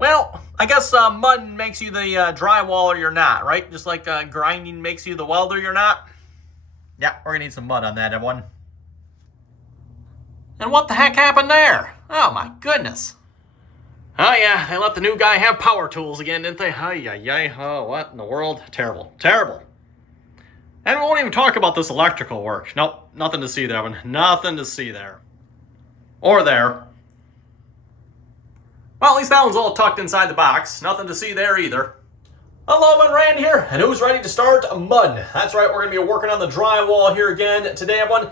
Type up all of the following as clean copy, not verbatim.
Well, I guess mud makes you the drywaller you're not, right? Just like grinding makes you the welder you're not. Yeah, we're gonna need some mud on that, everyone. And what the heck happened there? Oh my goodness. Oh yeah, they let the new guy have power tools again, didn't they? Oh, what in the world? Terrible, terrible. And we won't even talk about this electrical work. Nope, nothing to see there, Evan. Nothing to see there. Or there. Well, at least that one's all tucked inside the box. Nothing to see there either. Hello, everyone, Rand here, and who's ready to start mud? That's right, we're going to be working on the drywall here again today, everyone.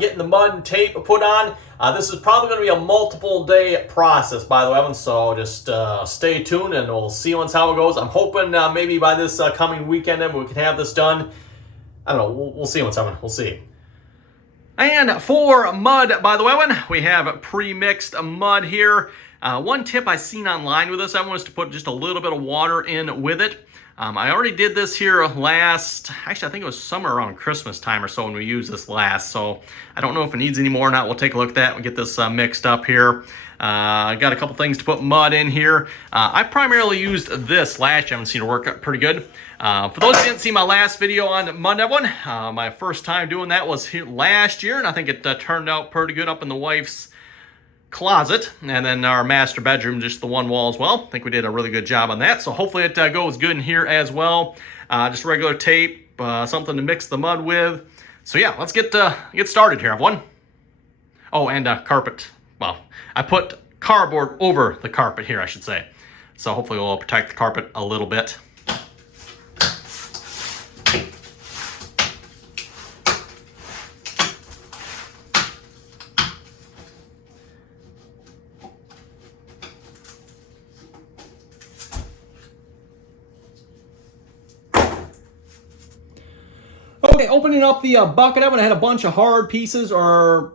Getting the mud and tape put on. This is probably going to be a multiple day process, by the way, Evan, so just stay tuned and we'll see once how it goes. I'm hoping maybe by this coming weekend we can have this done. I don't know, we'll see what's happening, we'll see. And for mud, by the way, Evan, we have pre-mixed mud here. One tip I seen online with this, Evan, was to put just a little bit of water in with it. I already did this here last, actually I think it was somewhere around Christmas time or so when we used this last, so I don't know if it needs any more or not. We'll take a look at that and get this mixed up here. I got a couple things to put mud in here. I primarily used this last year. I haven't seen it work pretty good. For those who didn't see my last video on mud, everyone, my first time doing that was here last year, and I think it turned out pretty good up in the wife's closet, and then our master bedroom, just the one wall as well. I think we did a really good job on that, so hopefully it goes good in here as well. Just regular tape, something to mix the mud with. So yeah, let's get started here, everyone. Oh, and carpet. Well, I put cardboard over the carpet here, I should say. So hopefully we'll protect the carpet a little bit. Okay, opening up the bucket, I had a bunch of hard pieces, or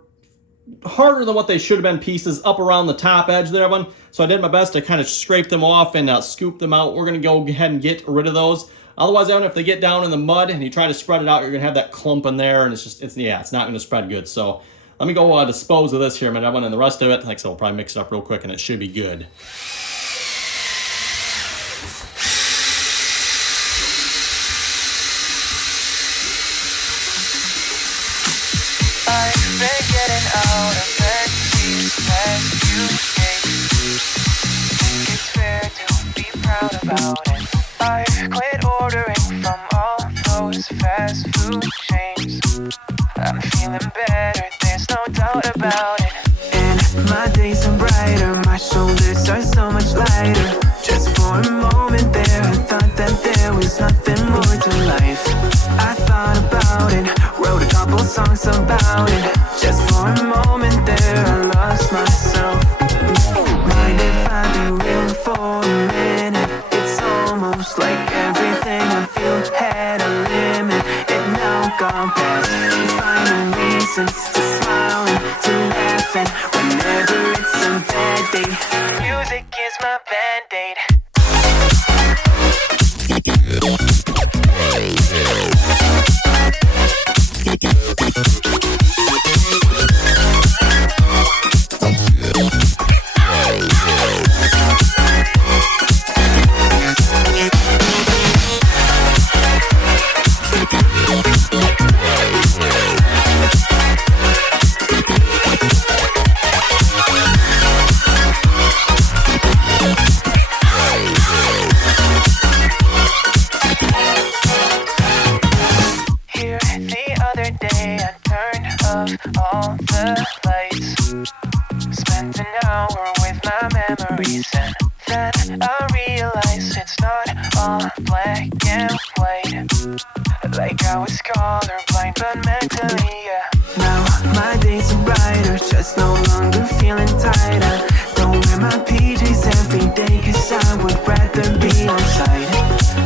harder than what they should have been pieces, up around the top edge there, everyone. So I did my best to kind of scrape them off and scoop them out. We're going to go ahead and get rid of those. Otherwise, Evan, if they get down in the mud and you try to spread it out, you're going to have that clump in there, and it's not going to spread good. So let me go dispose of this here, man, Evan, and the rest of it, like I said, we'll probably mix it up real quick, and it should be good. Out of bed, as you say, it's fair to be proud about it. I've quit ordering from all those fast food chains. I'm feeling better, there's no doubt about it. And my days are brighter, my shoulders are so much lighter. Just for a moment there, I thought that there was nothing more to life. I thought about it, wrote a couple songs about it. Just for a moment there, I lost myself. Mind if I be real for a minute? It's almost like everything I feel had a limit. It now gone past. Finding reasons to smile and to laugh, and whenever it's a bad day, music is my band-aid. All the lights, spent an hour with my memories, and then I realized it's not all black and white. Like I was colorblind, but mentally, yeah. Now my days are brighter, just no longer feeling tired. I don't wear my PJs every day, cause I would rather be outside.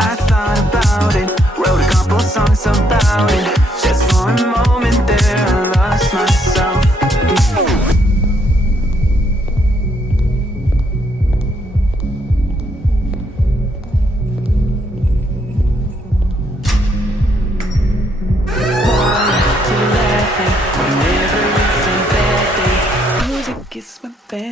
I thought about it, wrote a couple songs about it. Just for a moment there, I lost myself. It's my band.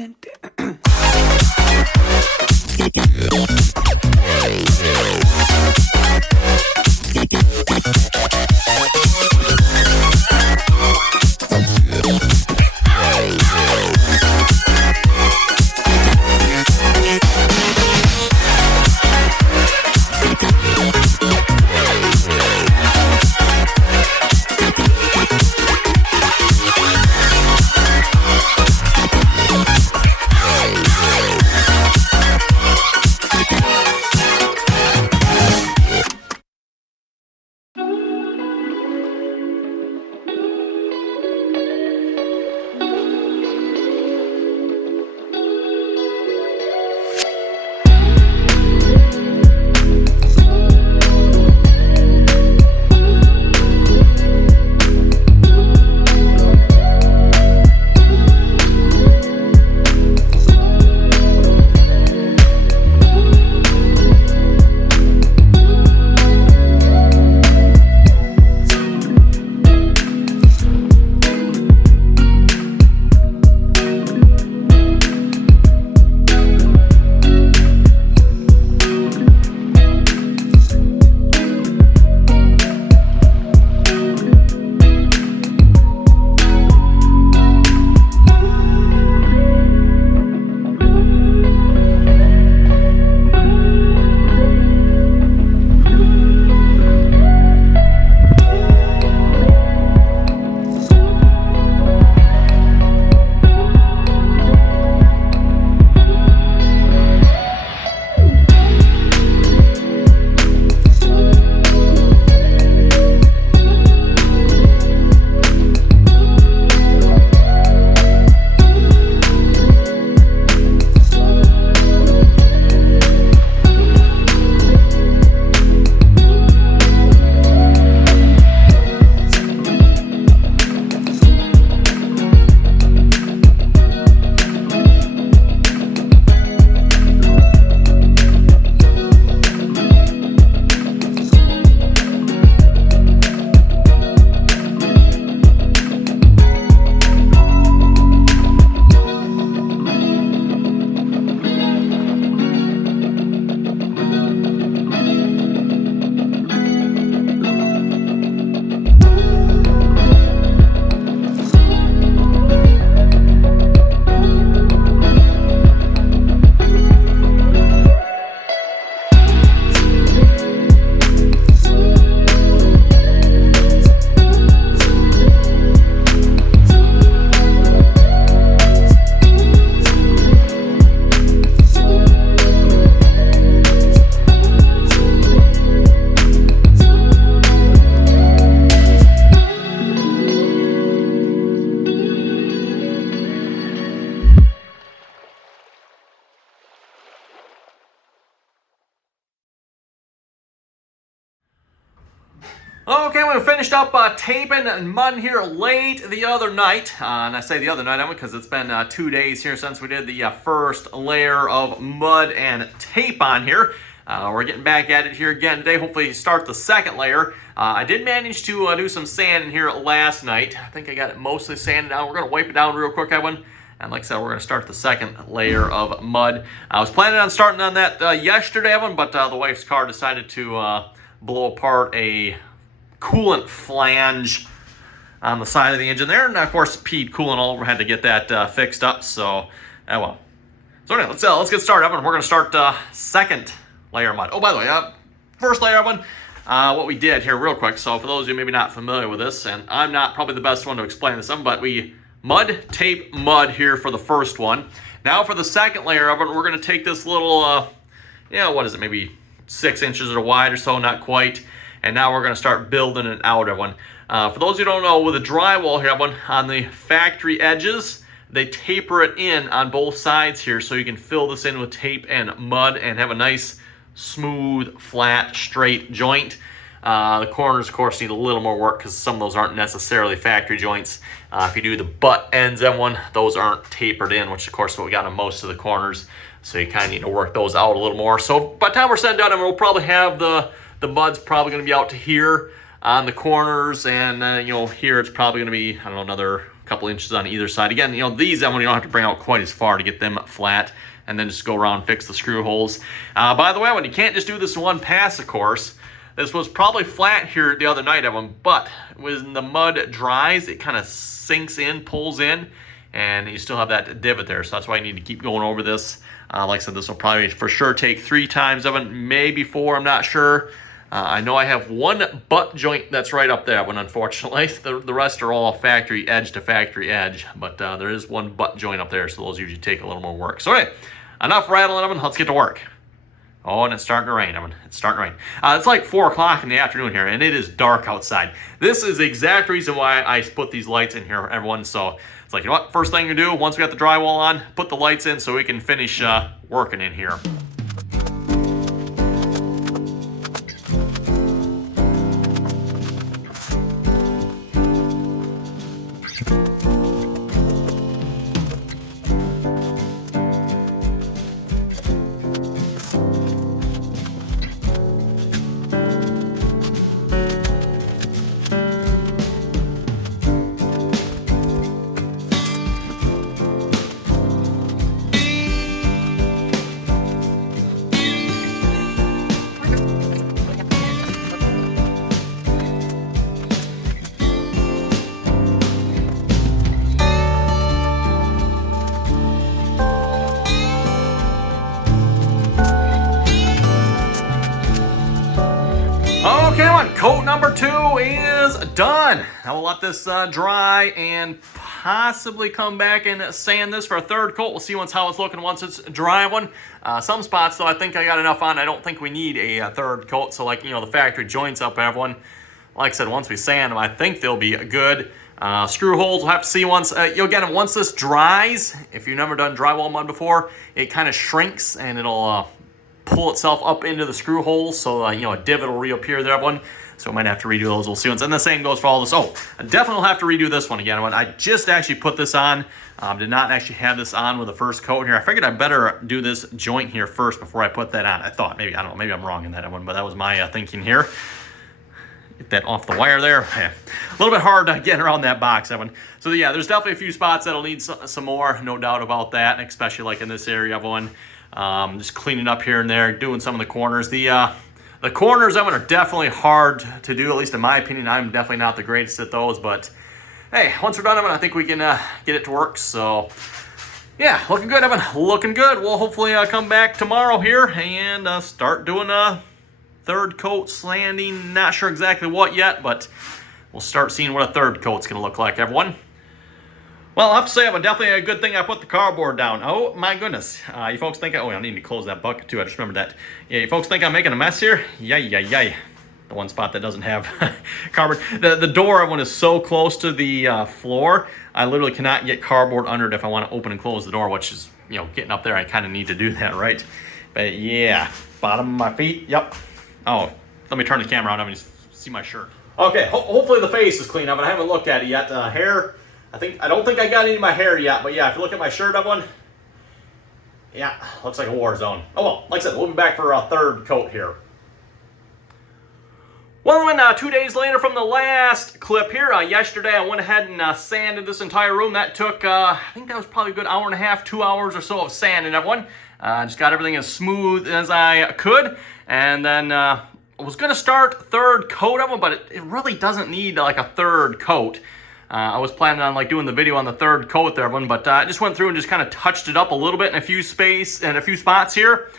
Okay, we finished up taping and mudding here late the other night. And I say the other night, because it's been 2 days here since we did the first layer of mud and tape on here. We're getting back at it here again today. Hopefully start the second layer. I did manage to do some sanding here last night. I think I got it mostly sanded down. We're going to wipe it down real quick, Evan. And like I said, we're going to start the second layer of mud. I was planning on starting on that yesterday, Evan, but the wife's car decided to blow apart a coolant flange on the side of the engine there, and of course peed coolant all over. Had to get that fixed up. So, well. So anyway, let's get started. We're going to start second layer of mud. Oh, by the way, first layer of mud. What we did here, real quick. So for those of you maybe not familiar with this, and I'm not probably the best one to explain this, but we tape mud here for the first one. Now for the second layer of it, we're going to take this little, what is it? Maybe 6 inches or wide or so, not quite. And now we're going to start building it out, everyone. For those who don't know, with a drywall here, everyone, on the factory edges, they taper it in on both sides here so you can fill this in with tape and mud and have a nice, smooth, flat, straight joint. The corners, of course, need a little more work because some of those aren't necessarily factory joints. If you do the butt ends, everyone, those aren't tapered in, which, of course, is what we got on most of the corners. So you kind of need to work those out a little more. So by the time we're said and done, we'll probably have the mud's probably going to be out to here on the corners, and here it's probably going to be, I don't know, another couple inches on either side. Again, these you don't have to bring out quite as far to get them flat, and then just go around and fix the screw holes. By the way, when you can't just do this in one pass, of course, this was probably flat here the other night, everyone, but when the mud dries, it kind of sinks in, pulls in, and you still have that divot there. So that's why you need to keep going over this. Like I said, this will probably for sure take 3 times, Evan, maybe 4, I'm not sure. I know I have one butt joint that's right up there, but unfortunately, the rest are all factory edge to factory edge. But there is one butt joint up there, so those usually take a little more work. So anyway, enough rattling, Evan. Let's get to work. Oh, and it's starting to rain, Evan. It's starting to rain. It's like 4 o'clock in the afternoon here, and it is dark outside. This is the exact reason why I put these lights in here, everyone. So it's like, you know what? First thing you do, once we got the drywall on, put the lights in so we can finish working in here. Okay, coat number 2 is done. Now we'll let this dry and possibly come back and sand this for a third coat. We'll see how it's looking once it's dry. Some spots, though, I think I got enough on. I don't think we need a third coat. So, like, the factory joints up, everyone. Like I said, once we sand them, I think they'll be good. Screw holes, we'll have to see once. You'll get them once this dries. If you've never done drywall mud before, it kind of shrinks and it'll pull itself up into the screw holes, so a divot will reappear there, everyone. So we might have to redo those. We'll see once. And the same goes for all this. Oh, I definitely will have to redo this one again. I just actually put this on. Did not actually have this on with the first coat here. I figured I better do this joint here first before I put that on. I thought maybe, I don't know, maybe I'm wrong in that one, but that was my thinking here. Get that off the wire there. Yeah. A little bit hard getting around that box, Evan. So yeah, there's definitely a few spots that'll need some more, no doubt about that, especially like in this area, everyone. Just cleaning up here and there, doing some of the corners. The corners, Evan, are definitely hard to do, at least in my opinion. I'm definitely not the greatest at those, but hey, once we're done, Evan, I think we can get it to work. So yeah, looking good, Evan, looking good. We'll hopefully come back tomorrow here and start doing a third coat sanding. Not sure exactly what yet, but we'll start seeing what a third coat's gonna look like, everyone. Well, I'll have to say, Evan, definitely a good thing I put the cardboard down. Oh, my goodness. You folks think, I need to close that bucket, too. I just remembered that. Yeah, you folks think I'm making a mess here? Yay. The one spot that doesn't have cardboard. The door, Evan, is so close to the floor, I literally cannot get cardboard under it if I want to open and close the door, which is, getting up there, I kind of need to do that, right? But, yeah, bottom of my feet, yep. Oh, let me turn the camera on, Evan, you see my shirt. Okay, hopefully the face is clean up, but I haven't looked at it yet. Hair, I don't think I got any of my hair yet, but yeah, if you look at my shirt, everyone, yeah, looks like a war zone. Oh well, like I said, we'll be back for a third coat here. Well, when 2 days later from the last clip here, yesterday I went ahead and sanded this entire room. That took, I think that was probably a good hour and a half, 2 hours or so of sanding, everyone. Just got everything as smooth as I could, and then I was going to start third coat of them, but it really doesn't need like a third coat. I was planning on like doing the video on the third coat there, everyone, but I just went through and just kind of touched it up a little bit in a few spots here,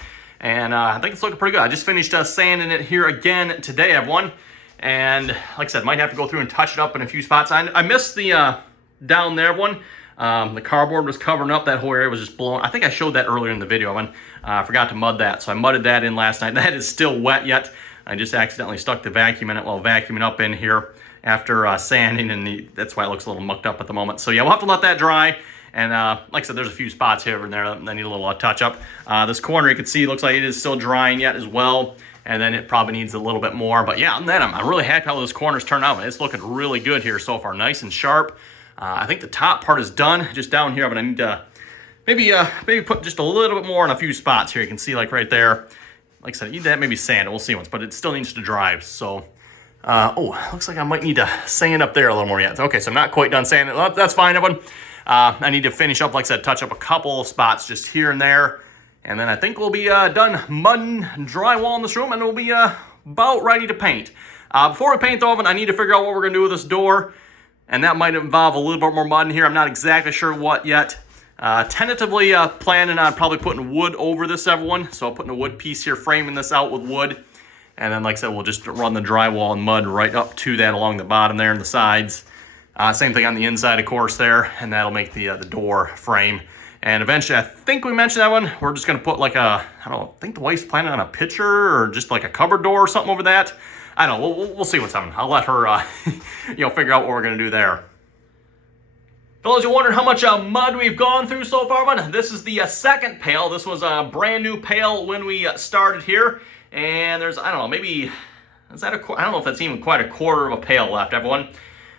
and I think it's looking pretty good. I just finished sanding it here again today, everyone, and like I said, might have to go through and touch it up in a few spots. I missed the down there one. The cardboard was covering up, that whole area was just blown. I think I showed that earlier in the video, everyone. I forgot to mud that, so I mudded that in last night. That is still wet yet. I just accidentally stuck the vacuum in it while vacuuming up in here after sanding, and that's why it looks a little mucked up at the moment. So yeah, we'll have to let that dry. And like I said, there's a few spots here and there that need a little touch up. This corner you can see looks like it is still drying yet as well. And then it probably needs a little bit more. But yeah, on that, I'm really happy how this corner's turned out. It's looking really good here so far, nice and sharp. I think the top part is done, just down here, but I need to maybe put just a little bit more in a few spots here. You can see like right there. Like I said, I need that maybe sand. We'll see once, but it still needs to dry. So, looks like I might need to sand up there a little more yet. Okay, so I'm not quite done sanding. Well, that's fine, everyone. I need to finish up, like I said, touch up a couple spots just here and there. And then I think we'll be done mudding drywall in this room, and we'll be about ready to paint. Before we paint the oven, I need to figure out what we're going to do with this door. And that might involve a little bit more mud in here. I'm not exactly sure what yet. Tentatively planning on probably putting wood over this, everyone. So I'm putting a wood piece here, framing this out with wood. And then, like I said, we'll just run the drywall and mud right up to that along the bottom there and the sides. Same thing on the inside, of course, there. And that'll make the door frame. And eventually, I think we mentioned that one, we're just going to put like I think the wife's planning on a picture or just like a cupboard door or something over that. I don't know. We'll see what's happening. I'll let her, figure out what we're going to do there. For those who wondered how much mud we've gone through so far, this is the second pail. This was a brand new pail when we started here. And there's, I don't know, maybe, I don't know if that's even quite a quarter of a pail left, everyone.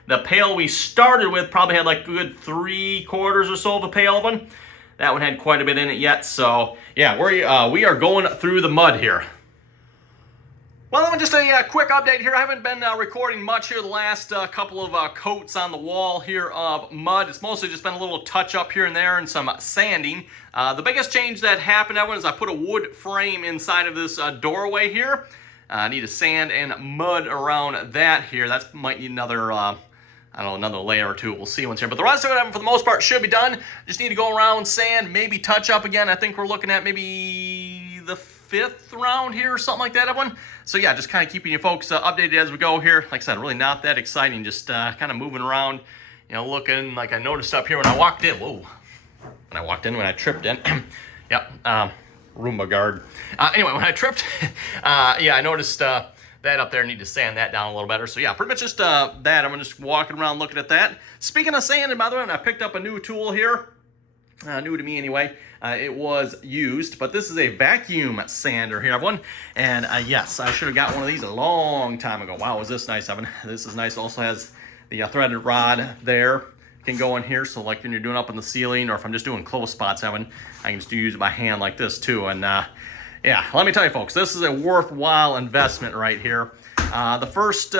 The pail we started with probably had like a good 3/4 or so of a pail of one. That one had quite a bit in it yet. So, yeah, we are going through the mud here. Well, just a quick update here. I haven't been recording much here the last couple of coats on the wall here of mud. It's mostly just been a little touch up here and there and some sanding. The biggest change that happened, everyone, is I put a wood frame inside of this doorway here. I need to sand and mud around that here. That might need another, another layer or two. We'll see once here. But the rest of it, for the most part, should be done. Just need to go around, sand, maybe touch up again. I think we're looking at maybe the 5th round here or something like that, everyone. So yeah, just kind of keeping you folks updated as we go here. Like I said, really not that exciting, just kind of moving around, looking like I noticed up here when I walked in. Whoa, when I tripped in. Yep, Roomba guard. Anyway, when I tripped, yeah, I noticed that up there. I need to sand that down a little better. So yeah, pretty much just that. I'm just walking around looking at that. Speaking of sanding, by the way, I picked up a new tool here. New to me anyway. It was used, but this is a vacuum sander here, everyone. And yes, I should have got one of these a long time ago. Wow, is this nice, Evan? This is nice. It also has the threaded rod there. Can go in here, so like when you're doing up in the ceiling, or if I'm just doing close spots, Evan, I can just use it by hand like this too. And yeah, let me tell you, folks, this is a worthwhile investment right here. The first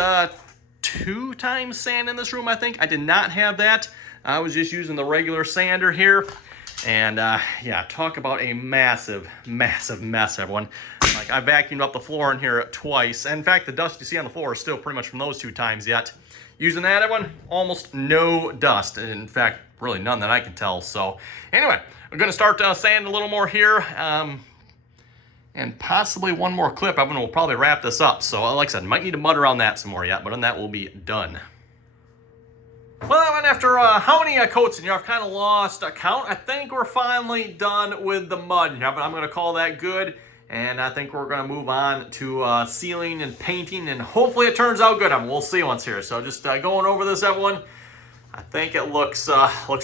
2 times sand in this room, I think, I did not have that. I was just using the regular sander here. And yeah, talk about a massive, massive mess, everyone. Like, I vacuumed up the floor in here twice. And in fact, the dust you see on the floor is still pretty much from those 2 times yet. Using that, everyone, almost no dust. In fact, really none that I can tell. So anyway, I'm going to start sanding a little more here. And possibly one more clip. Everyone will probably wrap this up. So like I said, might need to mud around that some more yet. But then that will be done. Well, and after how many coats in here, I've kind of lost count. I think we're finally done with the mud in here, but I'm going to call that good. And I think we're going to move on to sealing and painting, and hopefully it turns out good. We'll see once here. So just going over this, everyone. I think it looks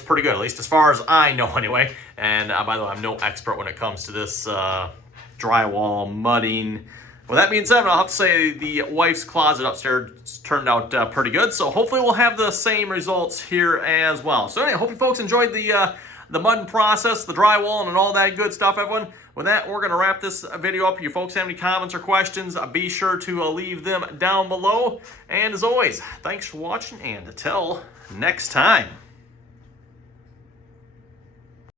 pretty good, at least as far as I know anyway. And by the way, I'm no expert when it comes to this drywall, mudding, With that being said, I'll have to say the wife's closet upstairs turned out pretty good. So hopefully we'll have the same results here as well. So anyway, hope you folks enjoyed the mudding process, the drywall, and all that good stuff, everyone. With that, we're going to wrap this video up. If you folks have any comments or questions, be sure to leave them down below. And as always, thanks for watching, and until next time.